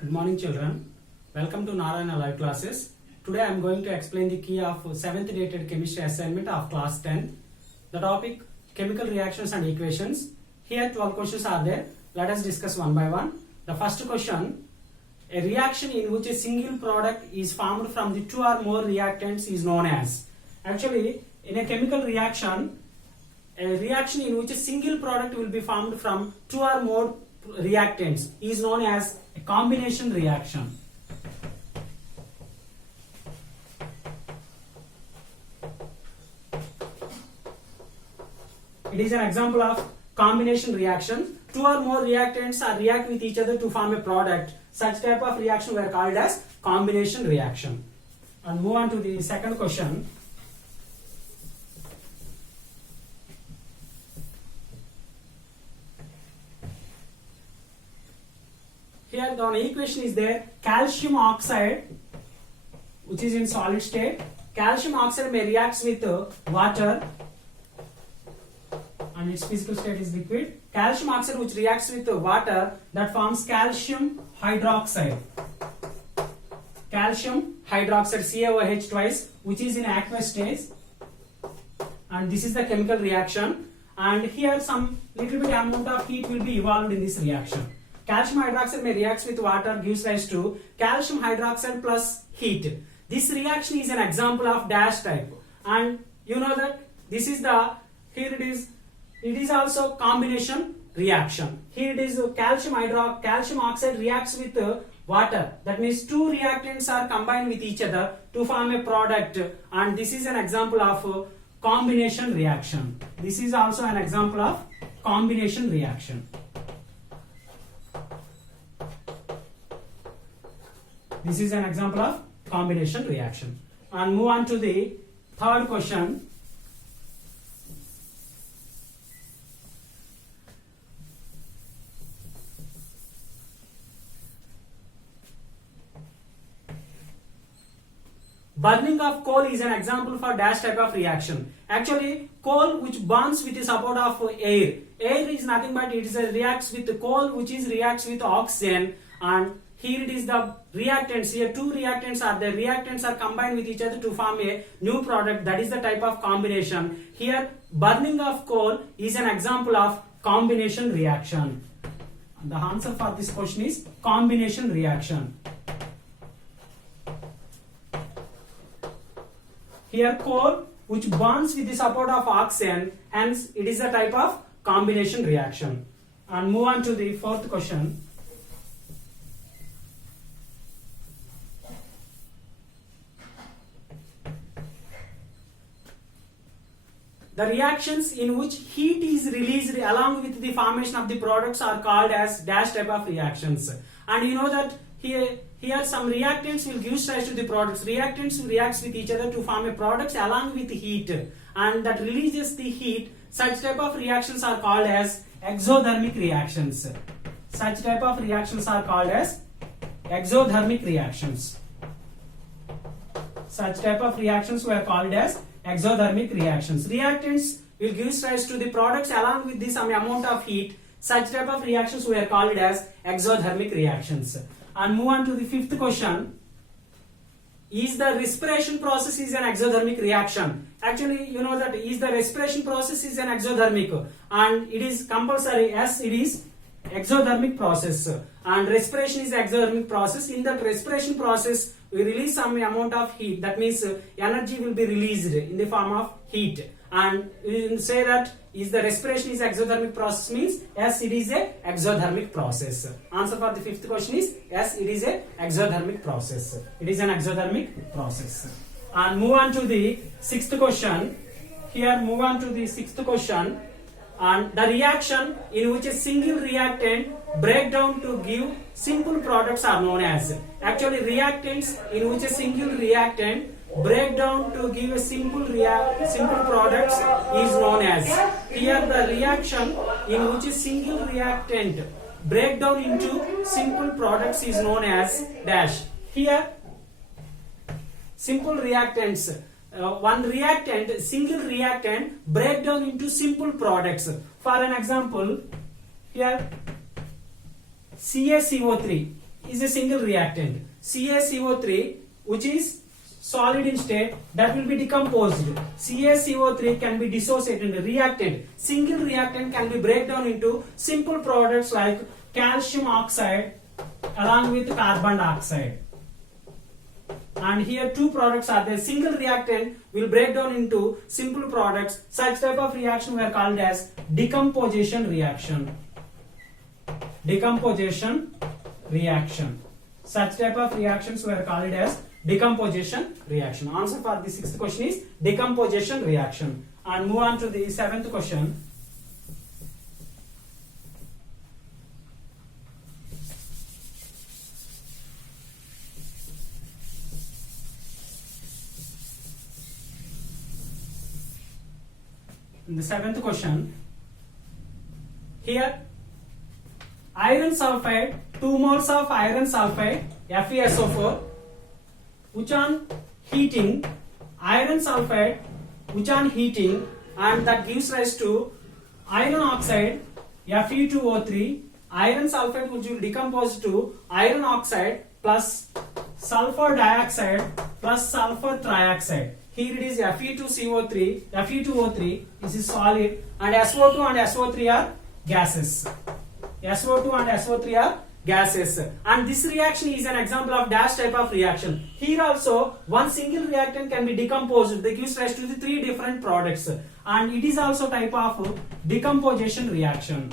Good morning, children. Welcome to Narayana Live Classes. Today I am going to explain the key of 7th dated chemistry assignment of class 10. The topic chemical reactions and equations. Here 12 questions are there. Let us discuss one by one. The first question, a reaction in which a single product is formed from the two or more reactants is known as. Actually, in a chemical reaction, a reaction in which a single product will be formed from two or more reactants is known as a combination reaction. It is an example of combination reaction. Two or more reactants react with each other to form a product. Such type of reaction were called as combination reaction. And move on to the second question. Here the equation is there, calcium oxide, which is in solid state. Calcium oxide may react with water and its physical state is liquid. Calcium oxide which reacts with water, that forms calcium hydroxide. Calcium hydroxide, CaOH twice, which is in aqueous state, and this is the chemical reaction. And here some little bit amount of heat will be evolved in this reaction. Calcium hydroxide may react with water, gives rise to calcium hydroxide plus heat. This reaction is an example of dash type, and you know that this is the, here it is also combination reaction. Here it is calcium oxide reacts with water. That means two reactants are combined with each other to form a product, and this is an example of combination reaction. This is also an example of combination reaction. This is an example of combination reaction. And move on to the third question. Burning of coal is an example for dash type of reaction. Actually, coal which burns with the support of air. Air is nothing but it is a reacts with the coal which is reacts with oxygen, and here it is the reactants. Here two reactants are there. Reactants are combined with each other to form a new product. That is the type of combination. Here burning of coal is an example of combination reaction. And the answer for this question is combination reaction. Here coal which burns with the support of oxygen, hence it is a type of combination reaction. And move on to the fourth question. The reactions in which heat is released along with the formation of the products are called as dash type of reactions. And you know that here some reactants will give rise to the products. Reactants reacts with each other to form a product along with heat, and that releases the heat. Such type of reactions are called as exothermic reactions. Such type of reactions are called as exothermic reactions. Such type of reactions were called as exothermic reactions. Reactants will give rise to the products along with the some amount of heat. Such type of reactions were called as exothermic reactions. And move on to the fifth question. Is the respiration process is an exothermic reaction? Actually, you know that is the respiration process is an exothermic, and it is compulsory. Yes, it is exothermic process, and respiration is exothermic process. In that respiration process, we release some amount of heat. That means energy will be released in the form of heat. And we will say that is the respiration is exothermic process means yes, it is a exothermic process. Answer for the fifth question is yes, it is a exothermic process. It is an exothermic process. And move on to the sixth question. Here move on to the sixth question. And the reaction in which a single reactant break down to give simple products are known as. Actually, reactants in which a single reactant break down to give a simple products is known as. Here the reaction in which a single reactant break down into simple products is known as dash. Here simple reactants, one reactant, single reactant break down into simple products. For an example, here CaCO3 is a single reactant. CaCO3, which is solid in state, that will be decomposed. CaCO3 can be dissociated. Reactant, single reactant can be break down into simple products like calcium oxide along with carbon dioxide. And here two products are there. Single reactant will break down into simple products. Such type of reaction were called as decomposition reaction. Decomposition reaction. Such type of reactions were called as decomposition reaction. Answer for the sixth question is decomposition reaction. And move on to the seventh question. In the seventh question, here iron sulfide, 2 moles of iron sulfide, FeSO4, which on heating, iron sulfide, which on heating, and that gives rise to iron oxide, Fe2O3, iron sulfide which will decompose to iron oxide plus sulfur dioxide plus sulfur trioxide. Here it is Fe2CO3, Fe2O3 is solid, and SO2 and SO3 are gases. SO2 and SO3 are gases, and this reaction is an example of dash type of reaction. Here also one single reactant can be decomposed, that gives rise to the three different products, and it is also type of decomposition reaction.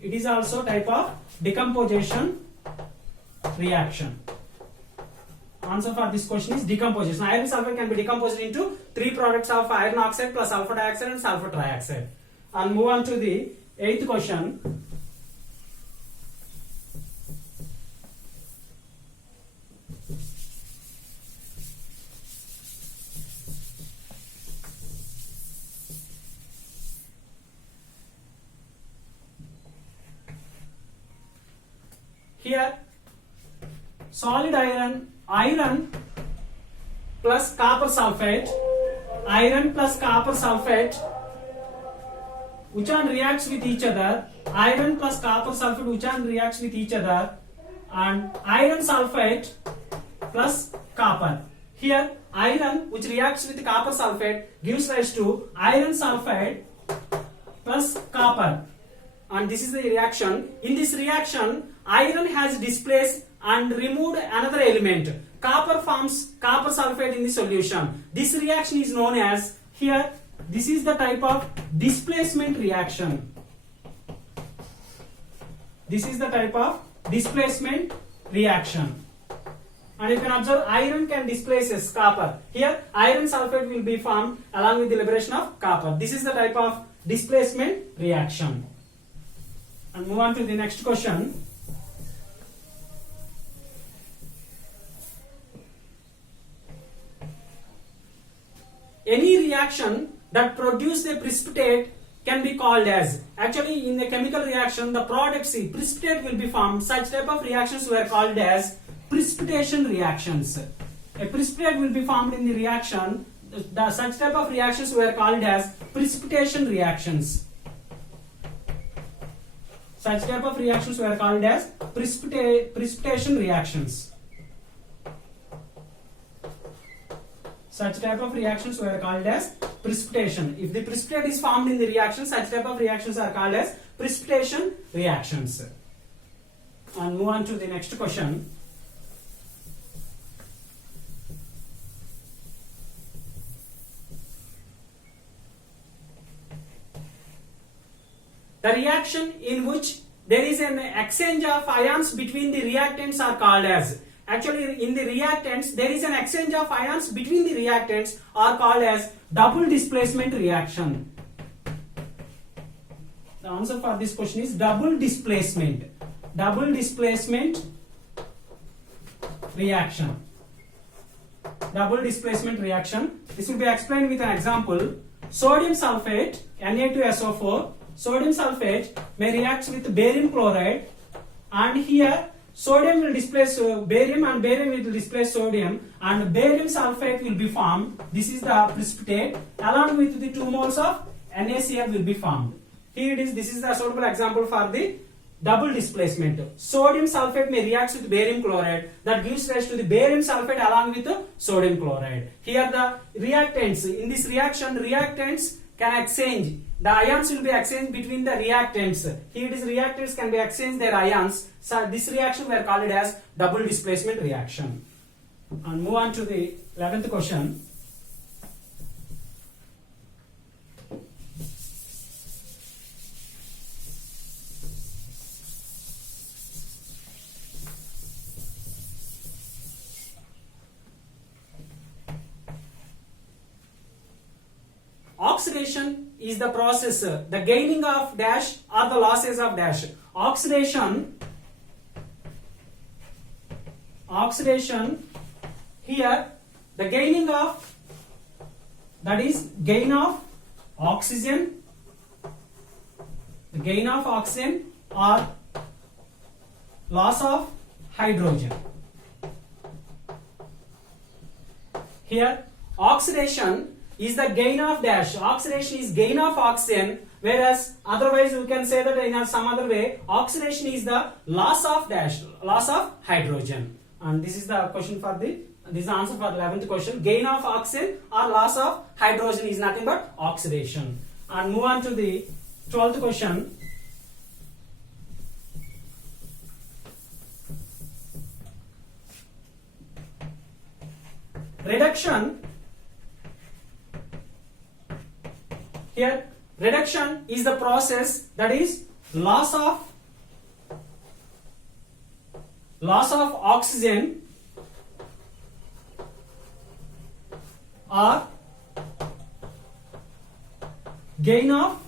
It is also type of decomposition reaction. Answer for this question is decomposition. Iron sulfide can be decomposed into three products of iron oxide plus sulfur dioxide and sulfur trioxide. And move on to the eighth question. Here solid iron plus copper sulfate, iron plus copper sulfate, which one reacts with each other, iron plus copper sulfate which one reacts with each other, and iron sulfate plus copper. Here iron which reacts with copper sulfate gives rise to iron sulfide plus copper, and this is the reaction. In this reaction, iron has displaced and removed another element. Copper forms copper sulfate in the solution. This reaction is known as, here this is the type of displacement reaction. This is the type of displacement reaction. And you can observe iron can displace copper. Here iron sulfate will be formed along with the liberation of copper. This is the type of displacement reaction. And move on to the next question. Any reaction that produces a precipitate can be called as, actually in the chemical reaction the products, precipitate will be formed. Such type of reactions were called as precipitation reactions. A precipitate will be formed in the reaction. Such type of reactions were called as precipitation reactions. Such type of reactions were called as precipitation reactions. Such type of reactions were called as precipitation. If the precipitate is formed in the reaction, such type of reactions are called as precipitation reactions. And move on to the next question. The reaction in which there is an exchange of ions between the reactants are called as, actually in the reactants there is an exchange of ions between the reactants are called as double displacement reaction. The answer for this question is double displacement. Double displacement reaction. Double displacement reaction. This will be explained with an example. Sodium sulfate, Na2SO4. Sodium sulfate may react with barium chloride, and here sodium will displace barium and barium will displace sodium, and barium sulfate will be formed. This is the precipitate. Along with the 2 moles of NaCl will be formed. Here it is. This is the suitable example for the double displacement. Sodium sulfate may react with barium chloride, that gives rise to the barium sulfate along with the sodium chloride. Here the reactants, in this reaction, reactants can exchange, the ions will be exchanged between the reactants. Here it is reactants can be exchanged their ions. So this reaction we are called it as double displacement reaction. And move on to the 11th question. Oxidation is the process, the gaining of dash or the losses of dash. Oxidation, here the gaining of, that is gain of oxygen, the gain of oxygen or loss of hydrogen. Here oxidation is the gain of dash. Oxidation is gain of oxygen, whereas otherwise you can say that in some other way, oxidation is the loss of dash, loss of hydrogen. And this is the question for the, this is the answer for the 11th question. Gain of oxygen or loss of hydrogen is nothing but oxidation. And move on to the 12th question. Reduction. Here, reduction is the process, that is loss of oxygen or gain of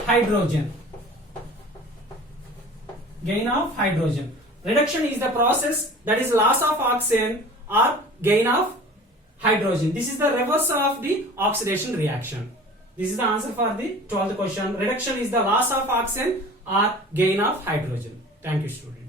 hydrogen. Gain of hydrogen. Reduction is the process, that is loss of oxygen or gain of hydrogen. This is the reverse of the oxidation reaction. This is the answer for the 12th question. Reduction is the loss of oxygen or gain of hydrogen. Thank you, students.